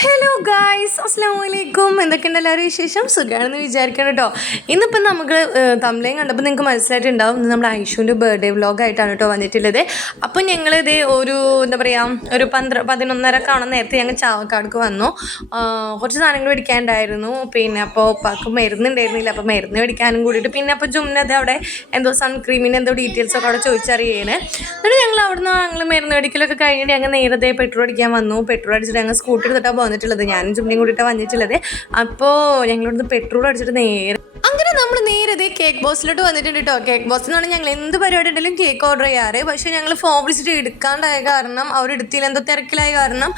Hello guys, അസ്സലാമു അലൈക്കും. എന്തൊക്കെയുണ്ട് എല്ലാവരും വിശേഷം? സുഖമാണെന്ന് വിചാരിക്കണം കേട്ടോ. ഇന്നിപ്പം നമുക്ക് തമിഴയും കണ്ടപ്പോൾ നിങ്ങൾക്ക് മനസ്സിലായിട്ടുണ്ടാവും, ഇന്ന് നമ്മുടെ ഐഷുവിൻ്റെ ബർത്ത്ഡേ വ്ലോഗായിട്ടാണ് കേട്ടോ വന്നിട്ടുള്ളത്. അപ്പോൾ ഞങ്ങളിത് ഒരു എന്താ പറയുക, ഒരു 11:30 കാണുന്ന നേരത്തെ ഞങ്ങൾ ചാവക്കാടക്ക് വന്നു. കുറച്ച് സാധനങ്ങൾ മേടിക്കാനുണ്ടായിരുന്നു. പിന്നെ അപ്പോൾ ഉപ്പാക്ക് മരുന്നുണ്ടായിരുന്നില്ല, അപ്പോൾ മരുന്ന് മേടിക്കാനും കൂടിയിട്ട് പിന്നെ അപ്പോൾ ജുംനത് അവിടെ എന്തോ സൺക്രീമിന് എന്തോ ഡീറ്റെയിൽസൊക്കെ അവിടെ ചോദിച്ചറിയാണ്. എന്നിട്ട് ഞങ്ങൾ അവിടുന്ന് മരുന്ന് മേടിക്കലൊക്കെ കഴിഞ്ഞിട്ട് ഞങ്ങൾ നേരത്തെ പെട്രോൾ അടിക്കാൻ വന്നു. പെട്രോൾ അടിച്ചിട്ട് ഞങ്ങൾ സ്കൂട്ടി എടുത്തിട്ടാണ് വന്നിട്ടുള്ളത്. ഞാനും ചുമ്മിയും കൂടിയിട്ടാണ് വന്നിട്ടുള്ളത്. അപ്പോൾ ഞങ്ങളിവിടുന്ന് പെട്രോൾ അടിച്ചിട്ട് അങ്ങനെ നമ്മൾ നേരെ കേക്ക് ബോക്സിലോട്ട് വന്നിട്ടുണ്ട് കേട്ടോ. കേക്ക് ബോക്സ് എന്ന് പറഞ്ഞാൽ ഞങ്ങൾ എന്ത് പരിപാടി ഉണ്ടെങ്കിലും കേക്ക് ഓർഡർ ചെയ്യാറ്. പക്ഷേ ഞങ്ങൾ ഫോൺ വിളിച്ചിട്ട് എടുക്കാണ്ടായ കാരണം, അവർ എടുത്തില്ല, എന്തോ തിരക്കിലായ കാരണം,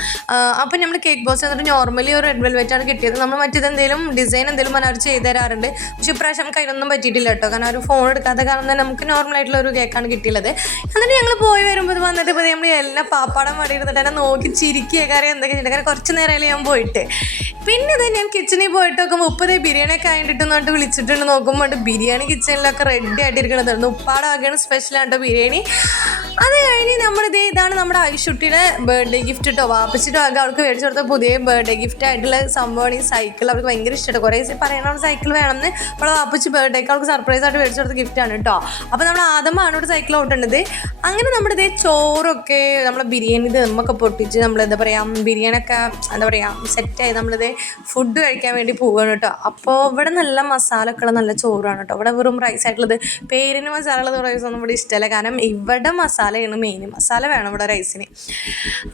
അപ്പം നമ്മൾ കേക്ക് ബോക്സ് വന്നിട്ട് നോർമലി ഒരു റെഡ് വെൽവെറ്റാണ് കിട്ടിയത്. നമ്മൾ മറ്റേതെന്തെങ്കിലും ഡിസൈൻ എന്തെങ്കിലും അവർ ചെയ്ത് തരാറുണ്ട്. പക്ഷേ ഇപ്രാവശ്യം നമുക്ക് അതിനൊന്നും പറ്റിയിട്ടില്ല കേട്ടോ. കാരണം ഒരു ഫോൺ എടുക്കാത്ത കാരണം നമുക്ക് നോർമലായിട്ടുള്ള ഒരു കേക്കാണ് കിട്ടിയുള്ളത്. എന്നിട്ട് ഞങ്ങൾ പോയി വരുമ്പോൾ വന്നിട്ട് നമ്മൾ എല്ലാം പാപ്പാടം മടി ഇരുന്നിട്ട് എന്നെ നോക്കി ചിരിക്കുക. കാര്യം എന്തൊക്കെ ചെയ്തിട്ട്, കാരണം കുറച്ച് നേരമല്ലേ ഞാൻ പോയിട്ട്. പിന്നെ ഇത് ഞാൻ കിച്ചണിൽ പോയിട്ട് നോക്കുമ്പോൾ ഉപ്പതേ ബിരിയാണിയൊക്കെ ആയിട്ടിട്ടെന്ന് പറഞ്ഞിട്ട് വിളിച്ചിട്ടുണ്ട്. നോക്കുമ്പോൾ ബിരിയാണി കിച്ചണിലൊക്കെ റെഡി ആയിട്ടിരിക്കണത്. ഉപ്പാടാകെയാണ് സ്പെഷ്യലായിട്ടോ ബിരിയാണി. അത് കഴിഞ്ഞ് ഇതാണ് നമ്മുടെ ഐഷുട്ടിയുടെ ബർത്ത്ഡേ ഗിഫ്റ്റ് കേട്ടോ. വാപ്പച്ചിട്ട് ആകെ അവൾക്ക് മേടിച്ചു കൊടുത്ത പുതിയ ബർത്ത്ഡേ ഗിഫ്റ്റ് ആയിട്ടുള്ള സംഭവമാണ് ഈ സൈക്കിൾ. അവൾക്ക് ഭയങ്കര ഇഷ്ടമാണ്. കുറേ പറയണം സൈക്കിൾ വേണമെന്ന്. അവളെ വാപ്പച്ചി ബർത്ത്ഡേക്ക് അവൾക്ക് സർപ്രൈസ് ആയിട്ട് മേടിച്ചു കൊടുത്ത ഗിഫ്റ്റാണ് കേട്ടോ. അപ്പോൾ നമ്മൾ ആദ്യമാണ് ഒരു സൈക്കിൾ ഓട്ടുന്നത്. അങ്ങനെ നമ്മുടെ ചോറൊക്കെ നമ്മളെ ബിരിയാണി ദമ്മൊക്കെ പൊട്ടിച്ച് നമ്മൾ എന്താ പറയുക, ബിരിയാണിയൊക്കെ എന്താ പറയുക സെറ്റായി നമ്മളിത് ഫുഡ് കഴിക്കാൻ വേണ്ടി പോവുകയാണ് കേട്ടോ. അപ്പോൾ ഇവിടെ നല്ല മസാലയൊക്കെയുള്ള നല്ല ചോറാണ് കേട്ടോ. ഇവിടെ വെറും റൈസ് ആയിട്ടുള്ളത്, പേരിന് മസാലയുള്ളത് റൈസൊന്നും ഇവിടെ ഇഷ്ടമല്ല. കാരണം ഇവിടെ മസാലയാണ് മെയിൻ. മസാല വേണം ഇവിടെ റൈസിന്.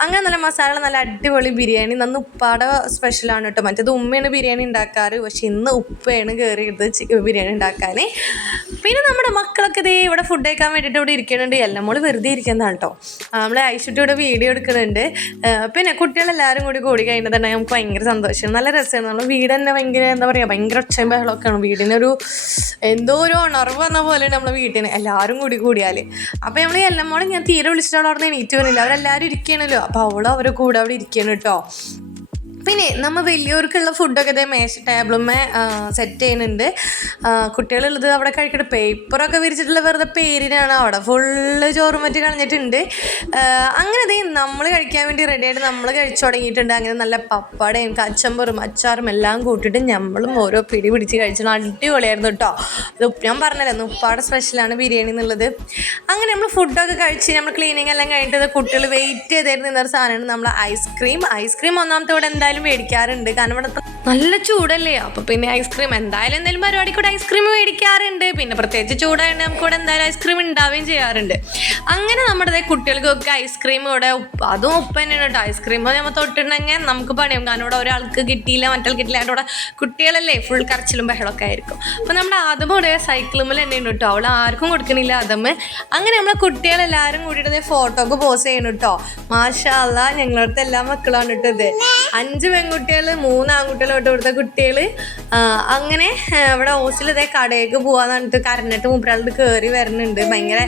അങ്ങനെ നല്ല മസാല, നല്ല അടിപൊളി ബിരിയാണി. നന്ന് ഉപ്പാടെ സ്പെഷ്യലാണ് കേട്ടോ. മറ്റേത് ഉമ്മയാണ് ബിരിയാണി ഉണ്ടാക്കാറ്, പക്ഷെ ഇന്ന് ഉപ്പയാണ് കയറിയത് ബിരിയാണി ഉണ്ടാക്കാൻ. പിന്നെ നമ്മുടെ മക്കളൊക്കെ ഇവിടെ ഫുഡ് കഴിക്കാൻ വേണ്ടിയിട്ട് ഇവിടെ ഇരിക്കുന്നുണ്ട്. എല്ലാം മോള് വെറുതെ ഇരിക്കുന്നതാണ് കേട്ടോ. നമ്മൾ ഐഷുട്ടി ഇവിടെ വീഡിയോ എടുക്കുന്നുണ്ട്. പിന്നെ കുട്ടികളെല്ലാവരും കൂടി കഴിഞ്ഞാൽ തന്നെ നമുക്ക് ഭയങ്കര സന്തോഷം, നല്ല രസമാണ്. നമ്മൾ വീട് തന്നെ ഭയങ്കര എന്താ പറയുക, ഭയങ്കര ഒച്ചയും ബഹളമൊക്കെയാണ്. വീടിനൊരു എന്തോ ഒരു ഉണർവ് വന്ന പോലെ നമ്മളെ വീട്ടിന് എല്ലാവരും കൂടിയാൽ. അപ്പോൾ നമ്മൾ എല്ലാം മോളെ ഞാൻ തീരെ വിളിച്ചിട്ടാണ് അവിടെ എണീറ്റ് വരുന്നില്ല. അവരെല്ലാവരും ഇരിക്കണല്ലോ. അപ്പോൾ അവരെ കൂടെ അവിടെ ഇരിക്കണം കേട്ടോ. പിന്നെ നമ്മൾ വലിയവർക്കുള്ള ഫുഡൊക്കെ ടേബിളുമേ സെറ്റ് ചെയ്യുന്നുണ്ട്. കുട്ടികളുള്ളത് അവിടെ കഴിക്കട്ടെ. പേപ്പറൊക്കെ വിരിച്ചിട്ടുള്ള വെറുതെ പേരിനാണ്. അവിടെ ഫുള്ള് ചോറും മറ്റ് കളഞ്ഞിട്ടുണ്ട്. അങ്ങനെ നമ്മൾ കഴിക്കാൻ വേണ്ടി റെഡിയായിട്ട് നമ്മൾ കഴിച്ചു തുടങ്ങിയിട്ടുണ്ട്. അങ്ങനെ നല്ല പപ്പടയും കച്ചമ്പറും അച്ചാറും എല്ലാം കൂട്ടിയിട്ട് നമ്മളും ഓരോ പിടി പിടിച്ച് കഴിച്ചു. അടിപൊളിയായിരുന്നു കേട്ടോ. ഇത് ഞാൻ പറഞ്ഞല്ലോ, ഉപ്പാടെ സ്പെഷ്യലാണ് ബിരിയാണി എന്നുള്ളത്. അങ്ങനെ നമ്മൾ ഫുഡൊക്കെ കഴിച്ച് നമ്മൾ ക്ലീനിങ് എല്ലാം കഴിഞ്ഞിട്ട് കുട്ടികൾ വെയിറ്റ് ചെയ്തായിരുന്നു നിന്നൊരു സാധനമാണ് നമ്മൾ ഐസ്ക്രീം ഒന്നാമത്തെ ഇവിടെ എന്തായാലും മേടിക്കാറുണ്ട്. കാരണം ഇവിടെ നല്ല ചൂടല്ലേ. അപ്പോൾ പിന്നെ ഐസ്ക്രീം എന്തെങ്കിലും പരിപാടി കൂടെ ഐസ്ക്രീം മേടിക്കാറുണ്ട്. പിന്നെ പ്രത്യേകിച്ച് ചൂടായിട്ട് നമുക്ക് ഇവിടെ എന്തായാലും ഐസ്ക്രീം ഉണ്ടാവുകയും ചെയ്യാറുണ്ട്. അങ്ങനെ നമ്മുടെ കുട്ടികൾക്കൊക്കെ ഐസ്ക്രീം ഇവിടെ അതും ഉപ്പ് തന്നെയാണ് കേട്ടോ. ഐസ്ക്രീം നമ്മൾ തൊട്ടിട്ടുണ്ടെങ്കിൽ നമുക്ക് പണിയും. കാരണം ഇവിടെ ഒരാൾക്ക് കിട്ടിയില്ല, മറ്റേ കിട്ടില്ല. ഇവിടെ കുട്ടികളല്ലേ ഫുൾ കരച്ചിലും ബഹളമൊക്കെ ആയിരിക്കും. അപ്പോൾ നമ്മുടെ ആദമോടെ സൈക്കിളുമ്മൽ തന്നെയാണ് കേട്ടോ. അവൾ ആർക്കും കൊടുക്കണില്ല ആദമ്. അങ്ങനെ നമ്മളെ കുട്ടികളെല്ലാവരും കൂടിയിട്ട് ഫോട്ടോക്ക് പോസ് ചെയ്യണം കേട്ടോ. മാഷാ അല്ലാ, ഞങ്ങളടുത്ത് എല്ലാ മക്കളാണ് കേട്ടോ. ഇത് 5 പെൺകുട്ടികൾ 3 ആൺകുട്ടികളോട്ട് ഇവിടുത്തെ കുട്ടികൾ. അങ്ങനെ ഇവിടെ ഹോസ്റ്റലിൽ കടയിലേക്ക് പോകാന്ന് പറഞ്ഞിട്ട് കരഞ്ഞിട്ട് മൂപ്പരാളോട് കയറി വരുന്നുണ്ട്. ഭയങ്കര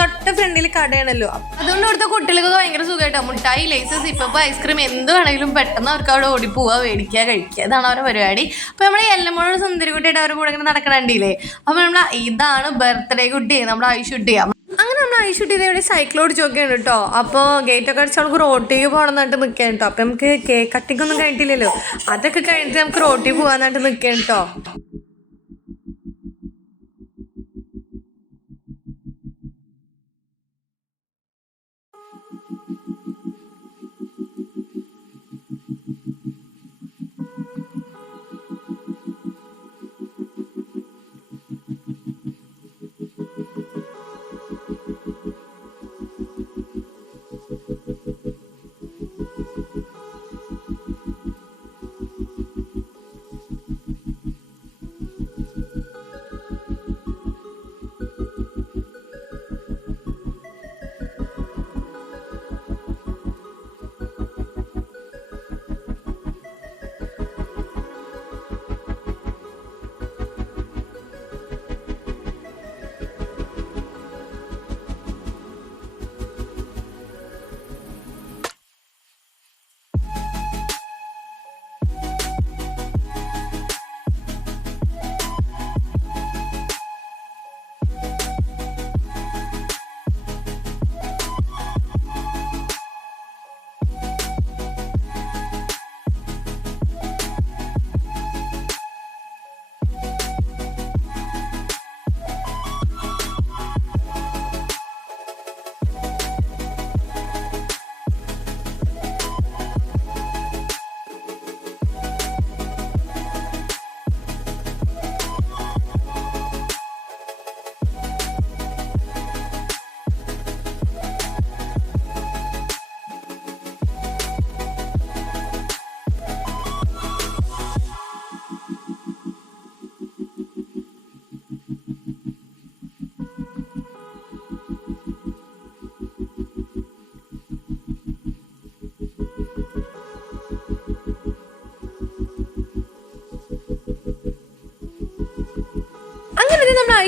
തൊട്ട ഫ്രണ്ടിൽ കടയാണല്ലോ. അതുകൊണ്ട് ഇവിടുത്തെ കുട്ടികൾക്ക് ഭയങ്കര സുഖമായിട്ടോ. മുട്ടായി, ലേസസ്, ഇപ്പം ഐസ്ക്രീം എന്ത് വേണമെങ്കിലും പെട്ടെന്ന് അവർക്ക് അവിടെ ഓടിപ്പോവുക, മേടിക്കുക, കഴിക്കുക. ഇതാണ് അവരുടെ പരിപാടി. അപ്പോൾ നമ്മൾ എല്ലമ്മോട് സുന്ദരി കുട്ടിയായിട്ട് അവരുടെ കൂടെ ഇങ്ങനെ നടക്കണണ്ടില്ലേ. അപ്പോൾ ഇതാണ് ബർത്ത്ഡേ കുട്ടി, നമ്മുടെ ഐഷുട്ടി. അങ്ങനെ നമ്മൾ ഐഷുട്ടി ഇവിടെ സൈക്കിൾ ഓടിച്ച് നോക്കുകയാണ് കേട്ടോ. അപ്പോൾ ഗേറ്റൊക്കെ അടിച്ച് അവൾക്ക് റോട്ടിലേക്ക് പോകണമെന്നായിട്ട് നിൽക്കുകയാണ് കേട്ടോ. അപ്പോൾ നമുക്ക് കേക്ക് കട്ടിങ്ങൊന്നും കഴിഞ്ഞിട്ടില്ലല്ലോ. അതൊക്കെ കഴിഞ്ഞിട്ട് നമുക്ക് റോട്ടിൽ പോകാനായിട്ട് നിൽക്കുകയാണ് കേട്ടോ.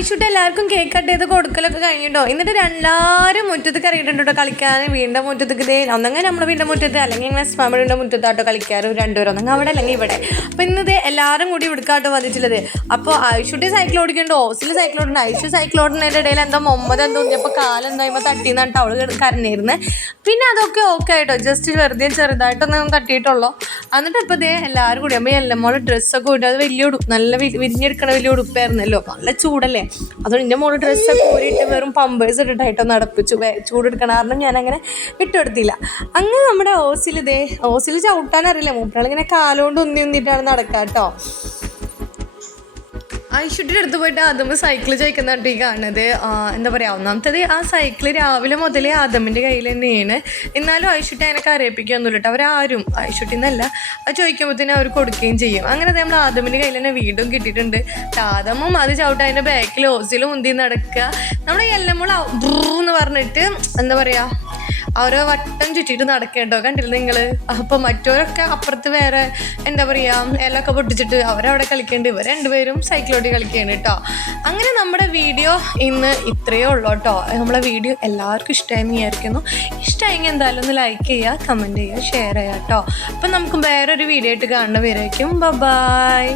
ആയിഷൂട്ട് എല്ലാവർക്കും കേക്ക് കട്ട് ചെയ്ത് കൊടുക്കലൊക്കെ കഴിഞ്ഞിട്ടോ. എന്നിട്ട് എല്ലാവരും മുറ്റത്തേക്ക് ഇറങ്ങിയിട്ടുണ്ട് കേട്ടോ കളിക്കാൻ. വീടിൻ്റെ മുറ്റത്തേക്ക് ഇതേ ഒന്നെങ്കിൽ നമ്മുടെ വീടിൻ്റെ മുറ്റത്ത് അല്ലെങ്കിൽ ഇങ്ങനെ സ്മാമിൻ്റെ മുറ്റത്താട്ടോ കളിക്കാറ് രണ്ടുപേരും, ഒന്നെങ്കിൽ അവിടെ അല്ലെങ്കിൽ ഇവിടെ. അപ്പോൾ ഇന്നതേ എല്ലാവരും കൂടി ഇവിടുക്കാട്ടോ വന്നിട്ടുള്ളത്. അപ്പോൾ ആയിഷൂട്ടി സൈക്കിൾ ഓടിക്കുന്നുണ്ട്, ഓസിൽ സൈക്കിൾ ഓടുന്നുണ്ട്. ആയിഷു സൈക്കിൾ ഓടുന്നതിൻ്റെ ഇടയിൽ എന്തോ മുഹമ്മദ് എന്തോ തോന്നിയപ്പോൾ കാലെന്തോ ഇപ്പോൾ തട്ടിയെന്നിട്ട് അവൾ കരഞ്ഞിരുന്നത്. പിന്നെ അതൊക്കെ ഓക്കെ ആയിട്ടോ, ജസ്റ്റ് വെറുതെ ചെറുതായിട്ടൊന്ന് തട്ടിയിട്ടുള്ളൂ. എന്നിട്ട് ഇപ്പോൾ ഇതേ എല്ലാവരും കൂടി അപ്പോൾ എല്ലമ്മോള് ഡ്രസ്സൊക്കെ കൂടി, അത് വലിയ ഉടുപ്പ്, നല്ല വിരിഞ്ഞെടുക്കണ വലിയ ഉടുപ്പായിരുന്നല്ലോ, നല്ല ചൂടല്ലേ. അതുകൊണ്ട് എൻ്റെ മോള് ഡ്രസ്സൊക്കെ ഊരിയിട്ട് വെറും പമ്പേഴ്സ് ഇട്ടിട്ടായിട്ടോ നടപ്പിച്ചു. ചൂടെടുക്കണ കാരണം ഞാനങ്ങനെ ഇട്ടുകൊടുത്തില്ല. അങ്ങനെ നമ്മുടെ ഓസിൽ ചവിട്ടാനറിയില്ല, മൂപ്പരാളിങ്ങനെ കാലുകൊണ്ട് ഉന്നിട്ടാണ് നടക്കുക കേട്ടോ. ആയിഷൂട്ടിൻ്റെ അടുത്ത് പോയിട്ട് ആദമ് സൈക്കിൾ ചോദിക്കുന്നതായിട്ട് ഈ കാണുന്നത്. എന്താ പറയുക, ഒന്നാമത്തത് ആ സൈക്കിൾ രാവിലെ മുതലേ ആദമിൻ്റെ കയ്യിൽ തന്നെയാണ്. എന്നാലും ആയിഷൂട്ടി അതിനെ കരയിപ്പിക്കുകയൊന്നുമില്ല കേട്ടോ. അവരാരും ആയിഷൂട്ടി എന്നല്ല, അത് ചോദിക്കുമ്പോഴത്തേനും അവർ കൊടുക്കുകയും ചെയ്യും. അങ്ങനെ നമ്മൾ ആദമിൻ്റെ കയ്യിൽ തന്നെ വീടും കിട്ടിയിട്ടുണ്ട്. ആദമും അത് ചവിട്ട് അതിൻ്റെ ബാക്കിൽ ഓസിലും മുന്തി നടക്കുക. നമ്മുടെ എല്ലമ്മൾ എന്ന് പറഞ്ഞിട്ട് എന്താ പറയുക, ഓരോ വട്ടം ചുറ്റിയിട്ട് നടക്കേണ്ടോ, കണ്ടില്ല നിങ്ങൾ. അപ്പോൾ മറ്റവരൊക്കെ അപ്പുറത്ത് വേറെ എന്താ പറയുക ഇലൊക്കെ പൊട്ടിച്ചിട്ട് അവരവിടെ കളിക്കേണ്ടി, ഇവർ രണ്ടുപേരും സൈക്കിളോട്ടി കളിക്കുകയാണ് കേട്ടോ. അങ്ങനെ നമ്മുടെ വീഡിയോ ഇന്ന് ഇത്രയേ ഉള്ളൂ കേട്ടോ. നമ്മളെ വീഡിയോ എല്ലാവർക്കും ഇഷ്ടമായെന്ന് വിചാരിക്കുന്നു. ഇഷ്ടമായെങ്കിൽ എന്തായാലും ഒന്ന് ലൈക്ക് ചെയ്യുക, കമൻറ്റ് ചെയ്യുക, ഷെയർ ചെയ്യുക കേട്ടോ. അപ്പം നമുക്ക് വേറൊരു വീഡിയോ ആയിട്ട് കാണുന്ന വരേക്കും. ബൈ.